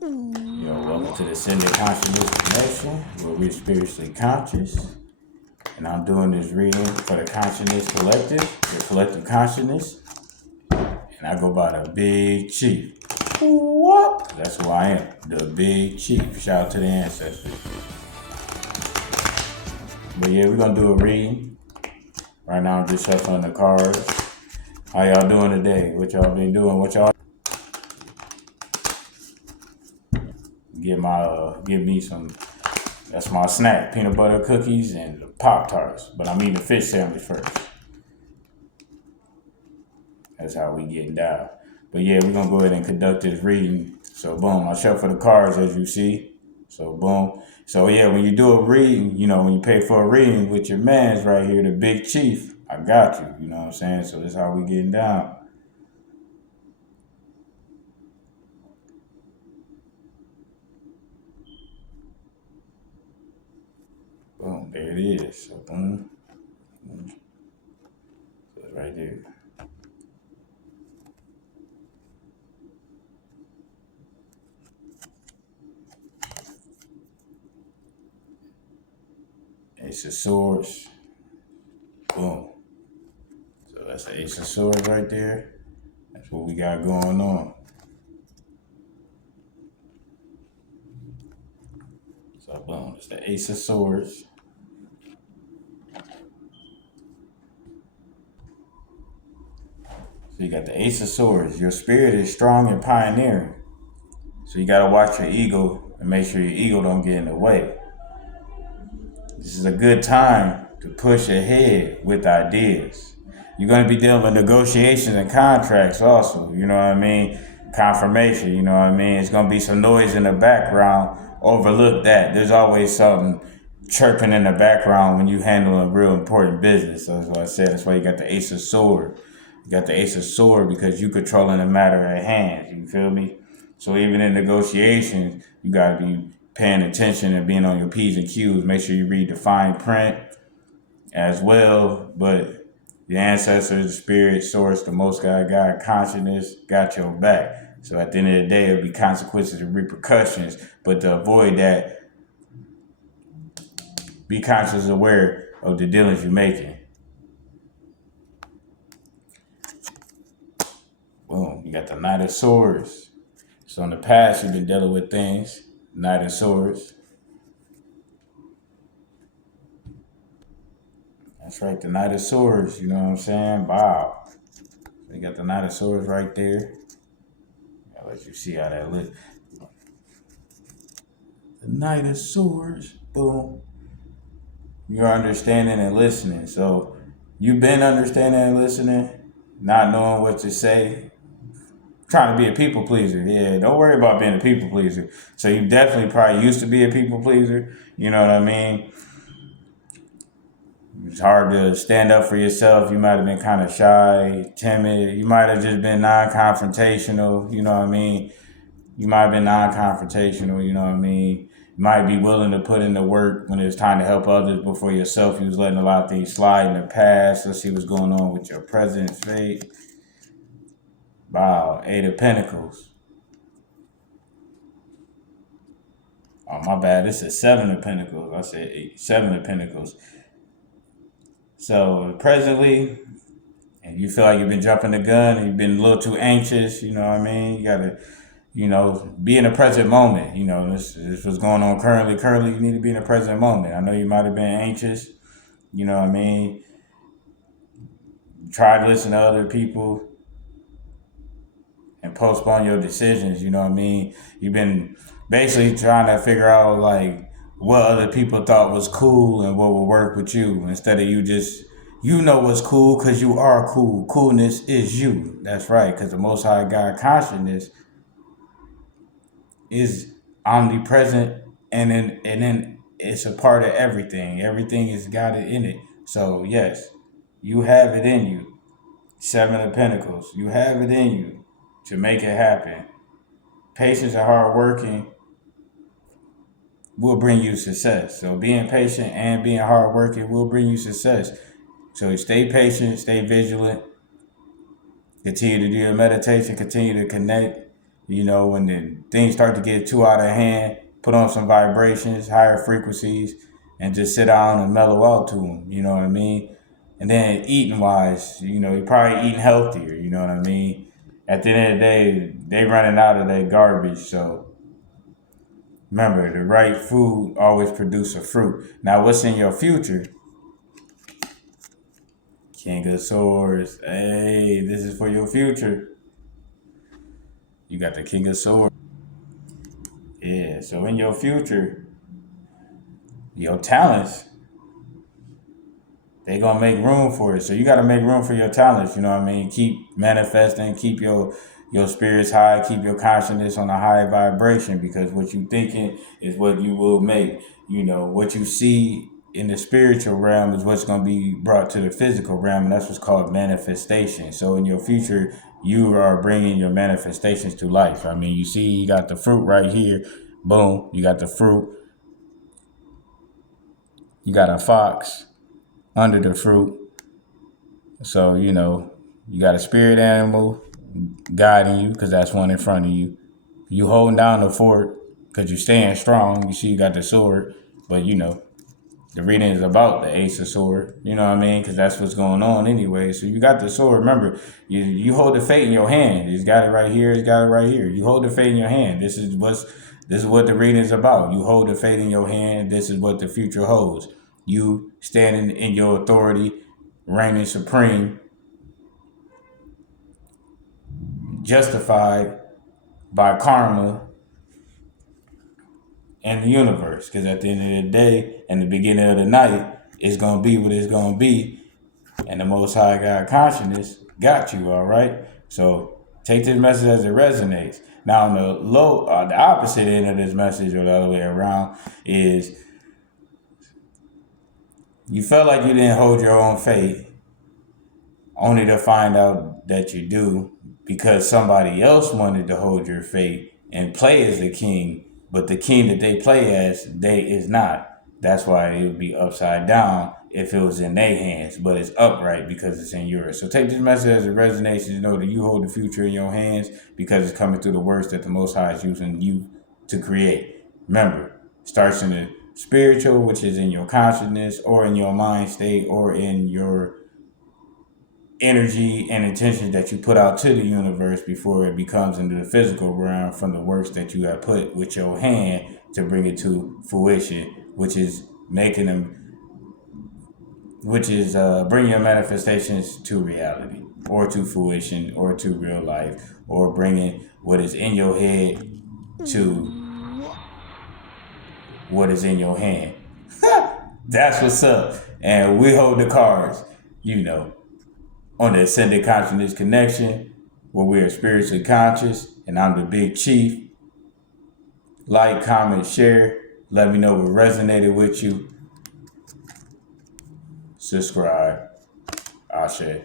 Welcome to the Ascended Consciousness Connection, where we're spiritually conscious. And I'm doing this reading for the Consciousness Collective, the collective consciousness. And I go by the Big Chief. What? That's who I am, the Big Chief. Shout out to the ancestors. But yeah, we're going to do a reading. Right now, I'm just shuffling the cards. How y'all doing today? What y'all been doing? What y'all give me some. That's my snack, peanut butter cookies and Pop-Tarts. But I'm eating the fish sandwich first. That's how we getting down. But yeah, we're gonna go ahead and conduct this reading. So boom, I shuffle the cards as you see. So boom. So yeah, when you do a reading, when you pay for a reading with your man's right here, the Big Chief, I got you. You know what I'm saying? So this is how we getting down. Boom, there it is. So boom. So it's right there. Ace of Swords. Boom. So that's the Ace of Swords right there. That's what we got going on. So boom, it's the Ace of Swords. So you got the Ace of Swords. Your spirit is strong and pioneering. So you gotta watch your ego and make sure your ego don't get in the way. This is a good time to push ahead with ideas. You're gonna be dealing with negotiations and contracts also, you know what I mean? Confirmation, you know what I mean? It's gonna be some noise in the background. Overlook that. There's always something chirping in the background when you handle a real important business. So that's what I said. That's why you got the Ace of Sword. You got the Ace of Sword because you controlling the matter at hand. You feel me? So even in negotiations, you gotta be paying attention and being on your P's and Q's. Make sure you read the fine print as well. But your ancestors, the spirit, source, the most God, consciousness got your back. So at the end of the day, it'll be consequences and repercussions. But to avoid that, be conscious aware of the dealings you're making. Boom, you got the Knight of Swords. So in the past, you've been dealing with things. Knight of Swords. That's right, the Knight of Swords. You know what I'm saying? Wow. So you got the Knight of Swords right there. I'll let you see how that looks. The Knight of Swords. Boom. You're understanding and listening. So you've been understanding and listening, not knowing what to say, trying to be a people pleaser. Yeah, don't worry about being a people pleaser. So you definitely probably used to be a people pleaser. You know what I mean? It's hard to stand up for yourself. You might have been kind of shy, timid. You might have just been non-confrontational. You know what I mean? You might have been non-confrontational. You know what I mean? You might be willing to put in the work when it's time to help others, but for yourself, you was letting a lot of things slide in the past. Let's see what's going on with your present fate. Wow, Eight of Pentacles. Oh, my bad. This is Seven of Pentacles. I said eight. Seven of Pentacles. So presently, and you feel like you've been jumping the gun and you've been a little too anxious, you know what I mean? You gotta, be in the present moment. This what's going on currently. Currently, you need to be in the present moment. I know you might have been anxious, you know what I mean? Try to listen to other people and postpone your decisions, you know what I mean? You've been basically trying to figure out like what other people thought was cool and what would work with you instead of you just what's cool because you are cool. Coolness is you. That's right, because the Most High God consciousness is omnipresent and then it's a part of everything. Everything has got it in it. So yes, you have it in you. Seven of Pentacles. You have it in you to make it happen. Patience and hard working will bring you success. So being patient and being hard working will bring you success. So stay patient, stay vigilant, continue to do your meditation, continue to connect. You know, when the things start to get too out of hand, put on some vibrations, higher frequencies, and just sit down and mellow out to them. You know what I mean? And then eating wise, you know, you're probably eating healthier. You know what I mean? At the end of the day, they running out of that garbage. So remember, the right food always produce a fruit. Now, what's in your future? King of Swords. Hey, this is for your future. You got the King of Swords. Yeah, so in your future, your talents, they gonna make room for it. So you gotta make room for your talents, you know what I mean? Keep manifesting, keep your spirits high, keep your consciousness on a high vibration, because what you thinking is what you will make. You know, what you see in the spiritual realm is what's gonna be brought to the physical realm, and that's what's called manifestation. So in your future, you are bringing your manifestations to life. I mean, you see, you got the fruit right here. Boom, you got the fruit. You got a fox under the fruit. So, you know, you got a spirit animal guiding you because that's one in front of you. You holding down the fort because you're staying strong. You see, you got the sword, but you know, the reading is about the ace of sword. You know what I mean? Because that's what's going on anyway. So you got the sword. Remember, you hold the fate in your hand. It's got it right here. It's got it right here. You hold the fate in your hand. This is what the reading is about. You hold the fate in your hand. This is what the future holds. You standing in your authority, reigning supreme, justified by karma and the universe. Because at the end of the day, and the beginning of the night, it's gonna be what it's gonna be, and the Most High God consciousness got you. All right. So take this message as it resonates. Now, on the opposite end of this message, or the other way around, is you felt like you didn't hold your own fate, only to find out that you do, because somebody else wanted to hold your fate and play as the king, but the king that they play as, they is not. That's why it would be upside down if it was in their hands, but it's upright because it's in yours. So take this message as it resonates, to know that you hold the future in your hands, because it's coming through the works that the Most High is using you to create. Remember, it starts in the spiritual, which is in your consciousness or in your mind state or in your energy and intentions that you put out to the universe before it becomes into the physical realm from the works that you have put with your hand to bring it to fruition, which is making them, which is bringing your manifestations to reality or to fruition or to real life, or bringing what is in your head to what is in your hand. That's what's up. And we hold the cards, you know, on the Ascended Consciousness Connection, where we are spiritually conscious, and I'm the Big Chief. Like, comment, share. Let me know what resonated with you. Subscribe. Ashe.